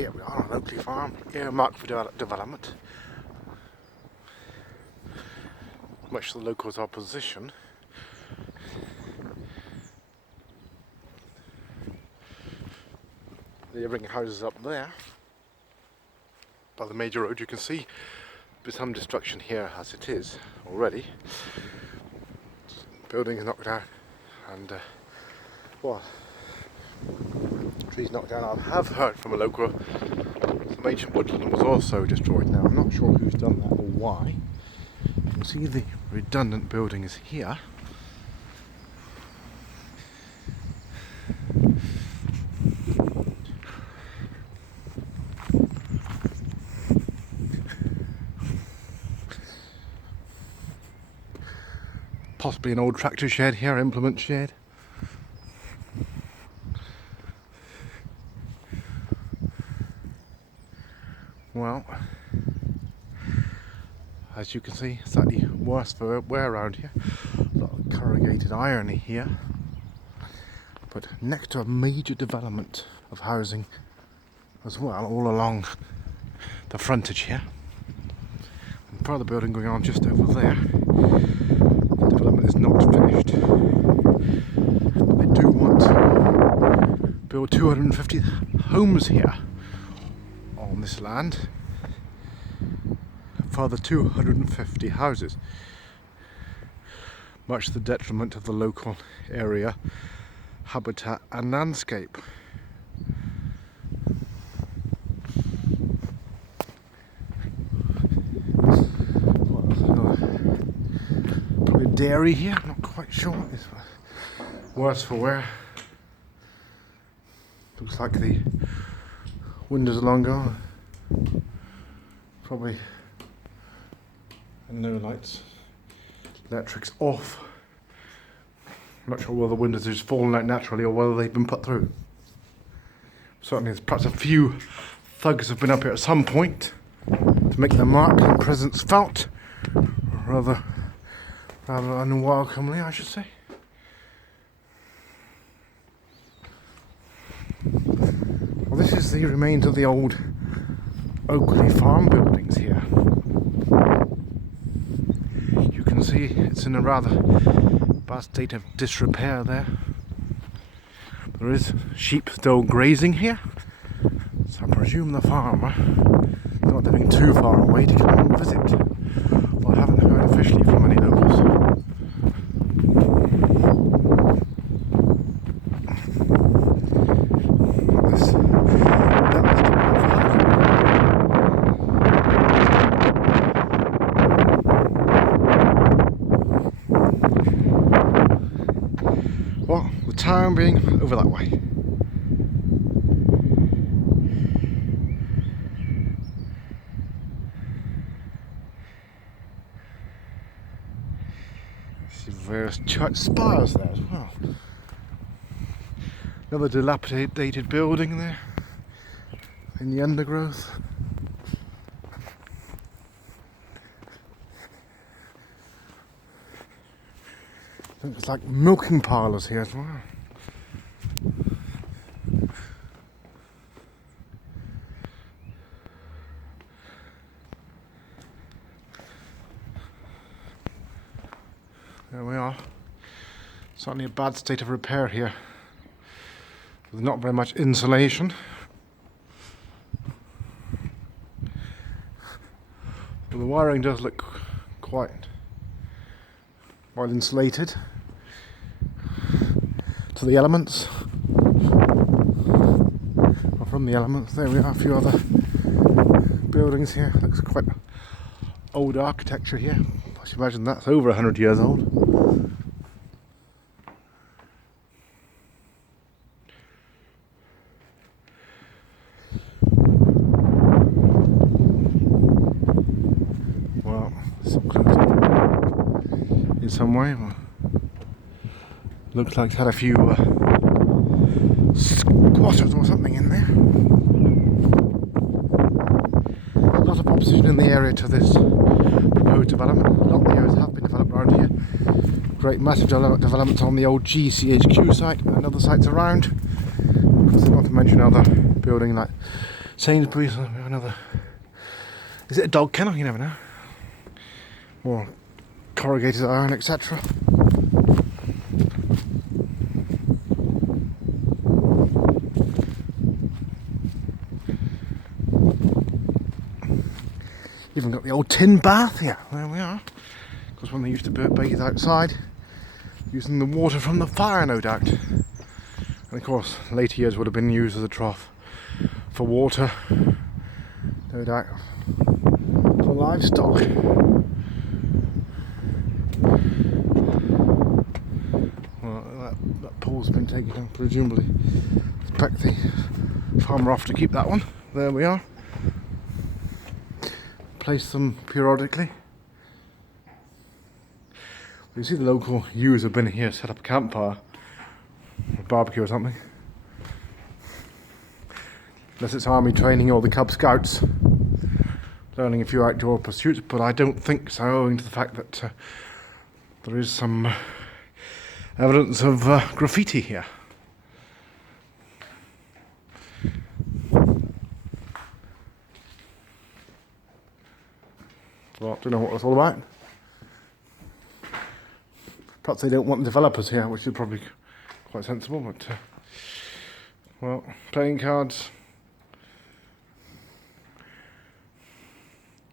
Here we are on Oakley Farm, earmarked for development. Much to the locals' opposition. They're bringing houses up there by the major road. You can see there's some destruction here as it is already. Building is knocked down and well, trees knocked down. I have heard from a local some ancient woodland was also destroyed. Now I'm not sure who's done that or why. You can see the redundant building is here. Possibly an old tractor shed here, implement shed. Well, as you can see, slightly worse for wear around here. A lot of corrugated iron here. But next to a major development of housing as well, all along the frontage here. And further building going on just over there. The development is not finished. But they do want to build 250 homes here on this land. A further 250 houses. Much to the detriment of the local area, habitat and landscape. Probably dairy here, I'm not quite sure. It's worse for wear. Looks like the windows are long gone. Probably no lights. Electric's off. I'm not sure whether the windows are just falling out naturally or whether they've been put through. Certainly there's perhaps a few thugs have been up here at some point to make their mark and presence felt. Rather unwelcomely, I should say. Well, this is the remains of the old Oakley Farm buildings here. You can see it's in a rather bad state of disrepair there. There is sheep still grazing here, so I presume the farmer is not living too far away to come and visit. But I haven't heard officially from any locals. Well, the town being over that way. See various church spires there as well. Another dilapidated building there in the undergrowth. I think it's like milking parlours here as well. There we are. Certainly a bad state of repair here. With not very much insulation. But the wiring does look quite well insulated to the elements, or from the elements. There we are, a few other buildings here. Looks quite old architecture here. I should imagine that's over 100 years old. Well, some close in some way. Looks like it's had a few squatters or something in there. A lot of opposition in the area to this proposed development. A lot of the areas have been developed around here. Great massive developments on the old GCHQ site and other sites around. Not to mention other building like Sainsbury's, another. Is it a dog kennel? You never know. More corrugated iron, etc. Even got the old tin bath here. There we are. Because when they used to bathe outside, using the water from the fire, no doubt. And of course, later years would have been used as a trough for water, no doubt, for livestock. Well, that pole's been taken down, presumably. Expect the farmer off to keep that one. There we are. Place them periodically. You see the local youths have been here, set up a campfire, a barbecue or something. Unless it's army training or the Cub Scouts, learning a few outdoor pursuits, but I don't think so, owing to the fact that there is some evidence of graffiti here. Well, I don't know what it's all about. Perhaps they don't want developers here, which is probably quite sensible, but well, playing cards,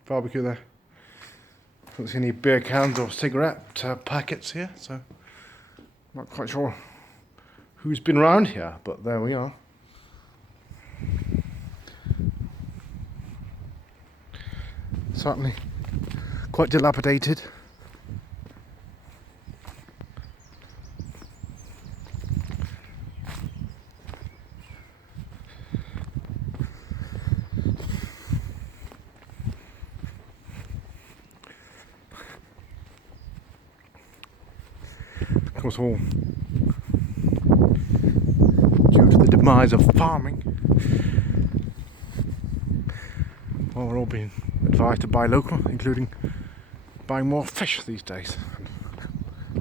barbecue there. Don't see any beer cans or cigarette packets here, so not quite sure who's been around here, but there we are. Certainly quite dilapidated. Of course, all due to the demise of farming. Well, we're all being advised to buy local, including buying more fish these days.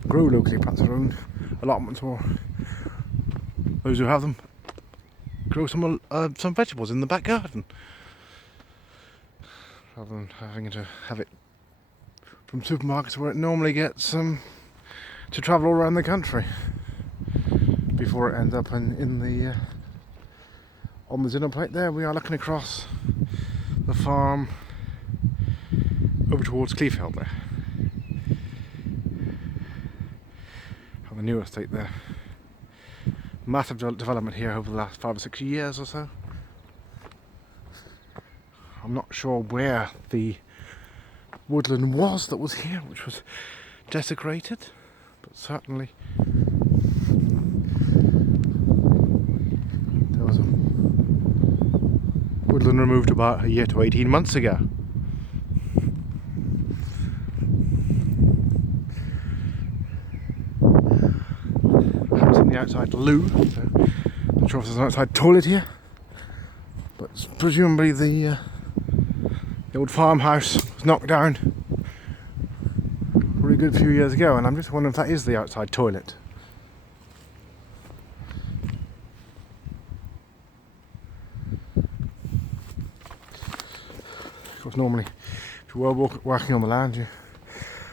Grow locally, perhaps their own allotments, or those who have them grow some vegetables in the back garden, rather than having to have it from supermarkets where it normally gets to travel all around the country before it ends up in the on the dinner plate. There we are, looking across the farm over towards Clevefield there. Have a new estate there. Massive development here over the last 5 or 6 years or so. I'm not sure where the woodland was that was here, which was desecrated, but certainly there was a woodland removed about a year to 18 months ago. I haven't seen the outside loo, so I'm not sure if there's an outside toilet here, but presumably the old farmhouse was knocked down a really good few years ago, and I'm just wondering if that is the outside toilet. Of course, normally if you were working on the land, you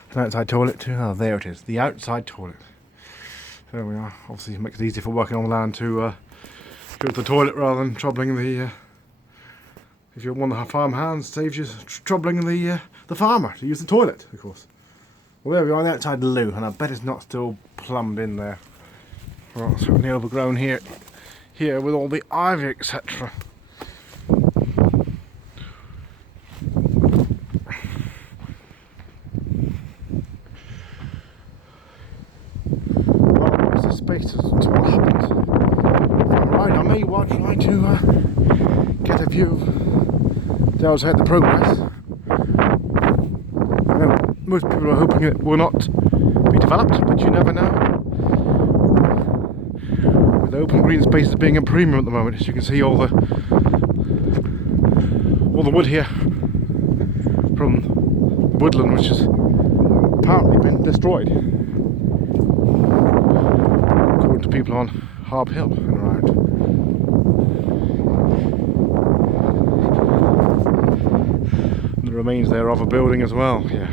have an outside toilet too. Oh, there it is, the outside toilet. There we are. Obviously it makes it easier for working on the land to go to the toilet rather than troubling the if you're one of the farm hands, saves you troubling the farmer to use the toilet, of course. Well, there we are on the outside of the loo, and I bet it's not still plumbed in there. Well, it's certainly overgrown here with all the ivy, etc. Well, there's the space to what happens. Right, I may well try to get a view of the outside the progress. I know most people are hoping it will not be developed, but you never know. With the open green spaces being a premium at the moment, as you can see all the wood here from woodland, which has apparently been destroyed, according to people on Harb Hill and around. remains there of a building as well. Yeah.